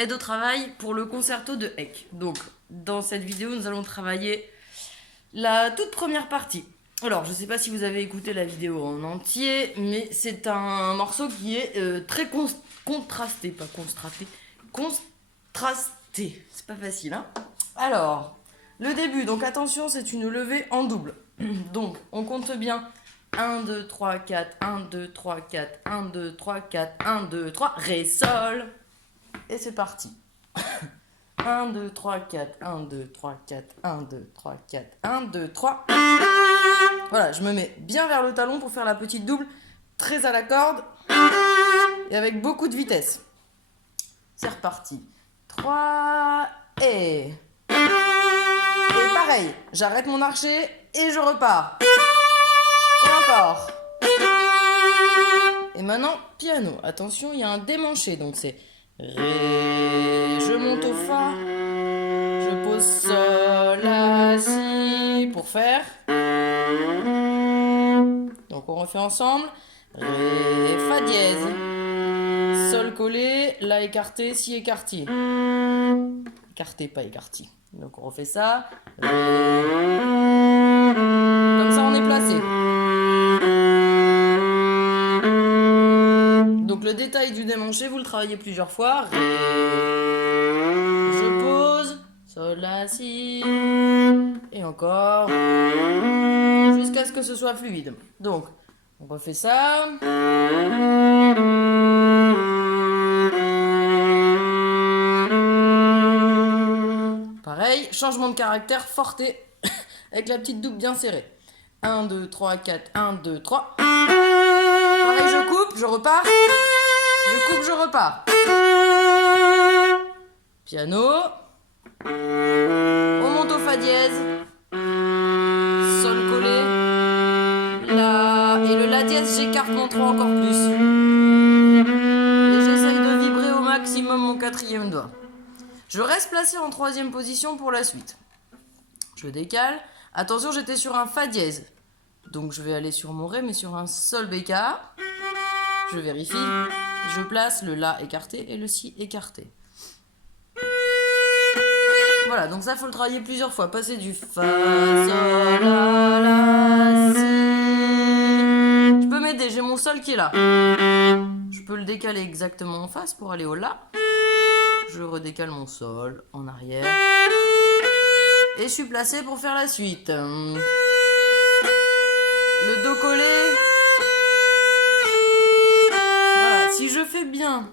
aide au travail pour le concerto de Heck. Donc, dans cette vidéo, nous allons travailler la toute première partie. Alors, je ne sais pas si vous avez écouté la vidéo en entier, mais c'est un morceau qui est très contrasté, pas contrasté, contrasté. C'est pas facile, hein? Alors, le début, donc attention, c'est une levée en double. Donc, on compte bien 1, 2, 3, 4, 1, 2, 3, 4, 1, 2, 3, 4, 1, 2, 3, Ré, Sol. Et c'est parti. 1, 2, 3, 4, 1, 2, 3, 4, 1, 2, 3, 4, 1, 2, 3. Voilà, je me mets bien vers le talon pour faire la petite double, très à la corde et avec beaucoup de vitesse. C'est reparti. 3 et pareil, j'arrête mon archet et je repars. Et encore. Et maintenant, piano. Attention, il y a un démanché, donc c'est Ré, je monte au Fa, je pose Sol, La, Si pour faire. Donc on refait ensemble. Ré, Fa dièse, Sol collé, La écarté, Si écarté. Écarté, pas écarté. Donc on refait ça. Ré. Comme ça on est placé. Donc le détail du démanché, vous le travaillez plusieurs fois. Ré. Je pose. Sol, La, Si. Et encore. Jusqu'à ce que ce soit fluide. Donc, on refait ça. Pareil, changement de caractère, forte, avec la petite double bien serrée. 1, 2, 3, 4, 1, 2, 3. Pareil, je coupe, je repars. Je coupe, je repars. Piano. On monte au Fa dièse. Sol collé. La. Et le La dièse, j'écarte mon 3 encore plus. Et j'essaye de vibrer au maximum mon quatrième doigt. Je reste placé en troisième position pour la suite. Je décale. Attention, j'étais sur un Fa dièse. Donc je vais aller sur mon Ré, mais sur un Sol bécard. Je vérifie. Je place le La écarté et le Si écarté. Voilà, donc ça, il faut le travailler plusieurs fois. Passer du Fa, Sol, La, Si. Je peux m'aider, j'ai mon Sol qui est là. Je peux le décaler exactement en face pour aller au La. Je redécale mon Sol en arrière. Et je suis placé pour faire la suite. Le Do collé. Voilà, si je fais bien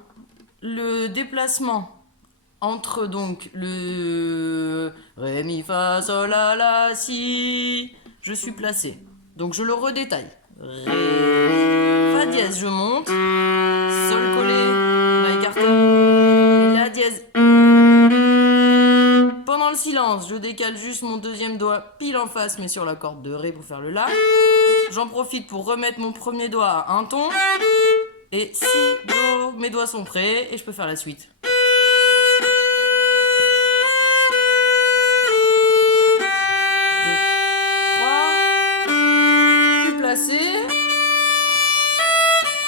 le déplacement entre donc le Ré, Mi, Fa, Sol, La, Si, je suis placé. Donc je le redétaille. Ré, Fa dièse, je monte. Sol collé, La écarté. Et La dièse. Pendant le silence, je décale juste mon deuxième doigt pile en face, mais sur la corde de Ré pour faire le La. J'en profite pour remettre mon premier doigt à un ton. Et Si, Do, mes doigts sont prêts et je peux faire la suite.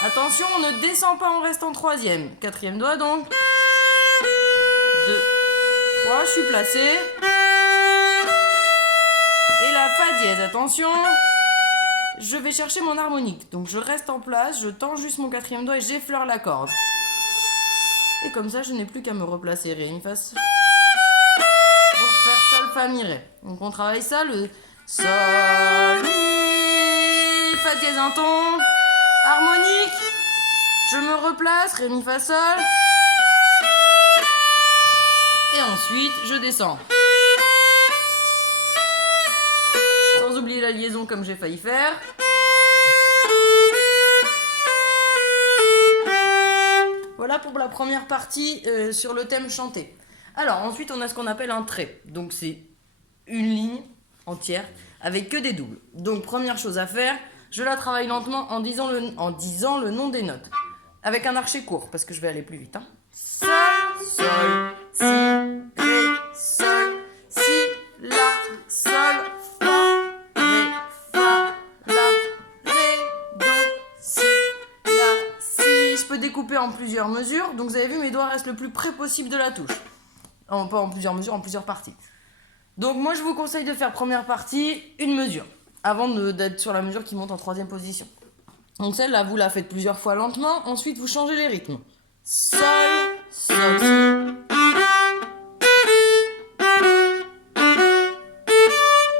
Attention, on ne descend pas en restant troisième. Quatrième doigt donc. 2, 3, je suis placé. Et la Fa dièse, attention. Je vais chercher mon harmonique. Donc je reste en place, je tends juste mon quatrième doigt et j'effleure la corde. Et comme ça, je n'ai plus qu'à me replacer. Ré, Mi, Fa, Sol. Pour faire Sol, Fa, Mi, Ré. Donc on travaille ça, le Sol, Mi, Fa dièse, un ton. Harmonique, je me replace, Ré, Mi, Fa, Sol. Et ensuite, je descends. Sans oublier la liaison comme j'ai failli faire. Voilà pour la première partie sur le thème chanté. Alors ensuite, on a ce qu'on appelle un trait. Donc c'est une ligne entière avec que des doubles. Donc première chose à faire, je la travaille lentement en disant le nom des notes. Avec un archet court, parce que je vais aller plus vite. Hein. Sol, Sol, Si, Ré, Sol, Si, La, Sol, Fa, Ré, Fa, La, Ré, Do, Si, La, Si. Je peux découper en plusieurs mesures. Donc vous avez vu, mes doigts restent le plus près possible de la touche. Pas en plusieurs mesures, en plusieurs parties. Donc moi, je vous conseille de faire première partie, une mesure, avant d'être sur la mesure qui monte en troisième position. Donc celle-là, vous la faites plusieurs fois lentement. Ensuite, vous changez les rythmes. Sol, sol, si.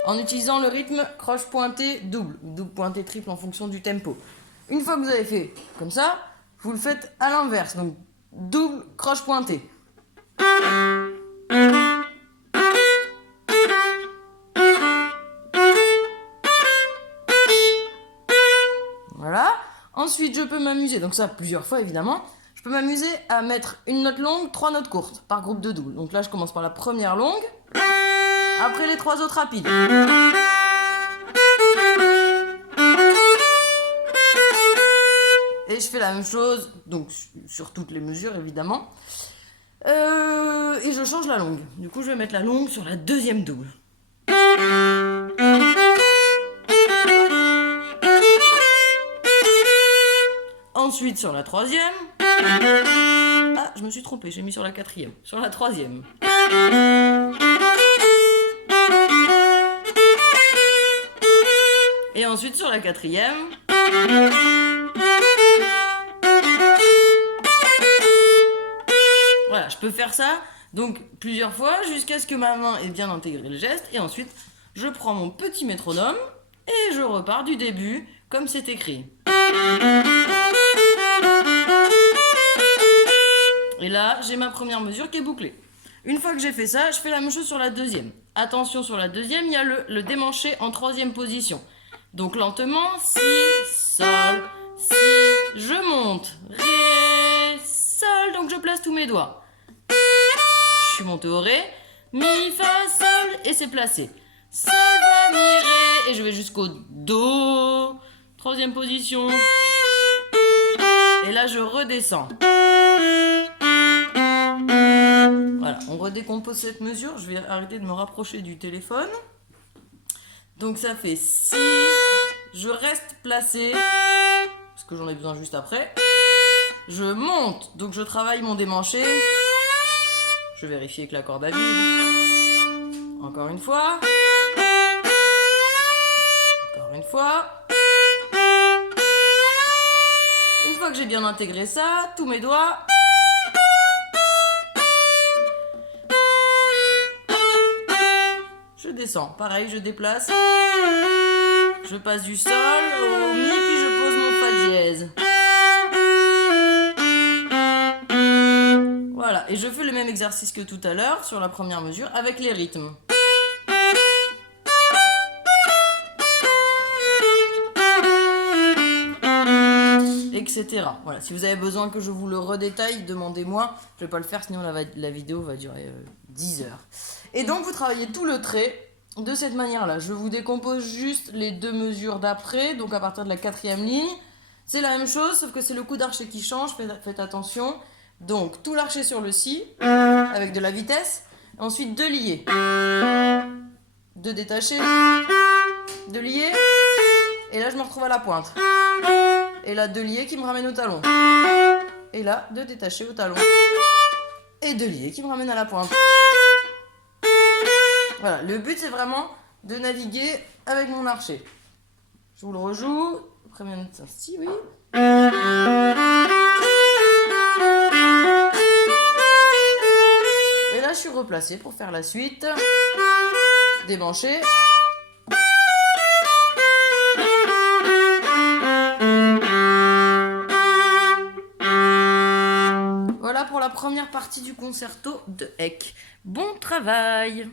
En utilisant le rythme croche pointée double, double pointée triple en fonction du tempo. Une fois que vous avez fait comme ça, vous le faites à l'inverse, donc double croche pointée. Voilà. Ensuite, je peux m'amuser, donc ça plusieurs fois évidemment, je peux m'amuser à mettre une note longue, 3 notes courtes par groupe de double. Donc là, je commence par la première longue, après les 3 autres rapides. Et je fais la même chose, donc sur toutes les mesures évidemment. Et je change la longue. Du coup, je vais mettre la longue sur la deuxième double. Ensuite sur la troisième. Ah, je me suis trompée, j'ai mis sur la quatrième. Sur la troisième. Et ensuite sur la quatrième. Voilà, je peux faire ça donc plusieurs fois jusqu'à ce que ma main ait bien intégré le geste. Et ensuite, je prends mon petit métronome et je repars du début comme c'est écrit. Et là, j'ai ma première mesure qui est bouclée. Une fois que j'ai fait ça, je fais la même chose sur la deuxième. Attention, sur la deuxième, il y a le démanché en troisième position. Donc lentement, si, sol, si, je monte, ré, sol, donc je place tous mes doigts. Je suis monté au ré, mi, fa, sol, et c'est placé. Sol, fa, mi, ré, et je vais jusqu'au do, troisième position. Et là, je redescends. Voilà, on redécompose cette mesure. Je vais arrêter de me rapprocher du téléphone. Donc ça fait si, je reste placé, parce que j'en ai besoin juste après. Je monte, donc je travaille mon démanché. Je vais vérifier que la corde a vide. Encore une fois. Encore une fois. Une fois que j'ai bien intégré ça, tous mes doigts. Je descends, pareil, je déplace. Je passe du sol au mi, puis je pose mon fa dièse. Voilà, et je fais le même exercice que tout à l'heure sur la première mesure avec les rythmes. Etc. Voilà, si vous avez besoin que je vous le redétaille, demandez-moi. Je vais pas le faire, sinon la vidéo va durer 10 heures. Et donc, vous travaillez tout le trait de cette manière-là. Je vous décompose juste les deux mesures d'après, donc à partir de la quatrième ligne. C'est la même chose, sauf que c'est le coup d'archet qui change, faites attention. Donc, tout l'archet sur le si, avec de la vitesse. Ensuite, deux liés. Deux détachés. Deux liés. Et là, je me retrouve à la pointe. Et là, deux liés qui me ramènent au talon. Et là, deux détachés au talon. Et deux liés qui me ramènent à la pointe. Voilà, le but c'est vraiment de naviguer avec mon archet. Je vous le rejoue. Premier note, si, oui. Et là, je suis replacée pour faire la suite. Démanché. Voilà pour la première partie du concerto de Heck. Bon travail!